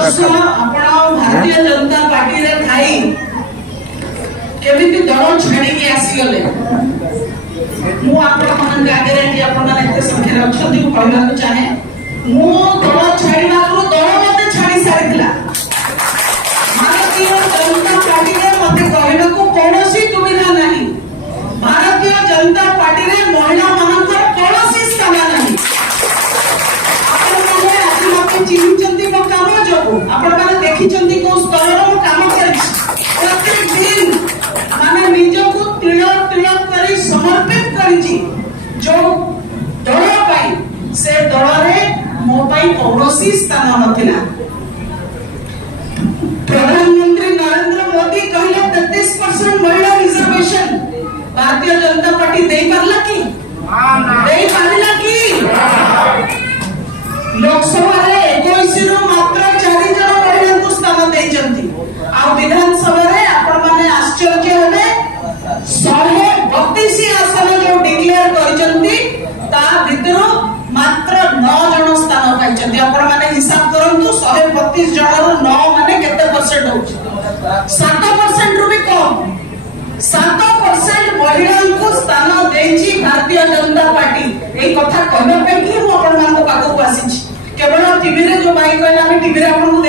वर्ष आपण भारतीय जनता पार्टी रे थाई केमिति दल छाड़ी के आसी गले मु आपण मन आगे जे आपण एते संख्या अछंती को कहला चाहे मु दल छाड़ीला को दल मते छाड़ी सारितला भारतीय जनता पार्टी रे मते कहला को कोनोसी सुविधा नहीं भारतीय जनता पार्टी रे महिला मानक कोनोसी स्थान नहीं आपण माने आज मते चिन्हिचंती को काम जको आपण माने देखिचंती को स्तर रो काम करी प्रत्येक दिन माने निज को तिलक तिलक करी समर्पित करी जो दल पाई से दल रे मो पाई कोनोसी स्थान नथिला प्रधानमंत्री नरेंद्र मोदी कहले 33% महिला रिजर्वेशन भारतीय जनता पार्टी दे पारला की दे पारला की लोकसभा रे 21 रो मात्र 4 जन महिला को स्थान दे जंती आ विधानसभा रे आपण माने आश्चर्य होले 132 आसन जो डिक्लेयर करजंती ता भितरो मात्र 9 जन स्थान पाइचंती आपण माने हिसाब करंतु 132 जन रो 9 माने केते परसेंट होची 7% रु भी कम 7% महिला को स्थान देची भारतीय जनता पार्टी ए कथा कहबे कि हम आपण मान को पाको आसी केवल टीवी रे जो भाई कहला हम टीवी रे आपण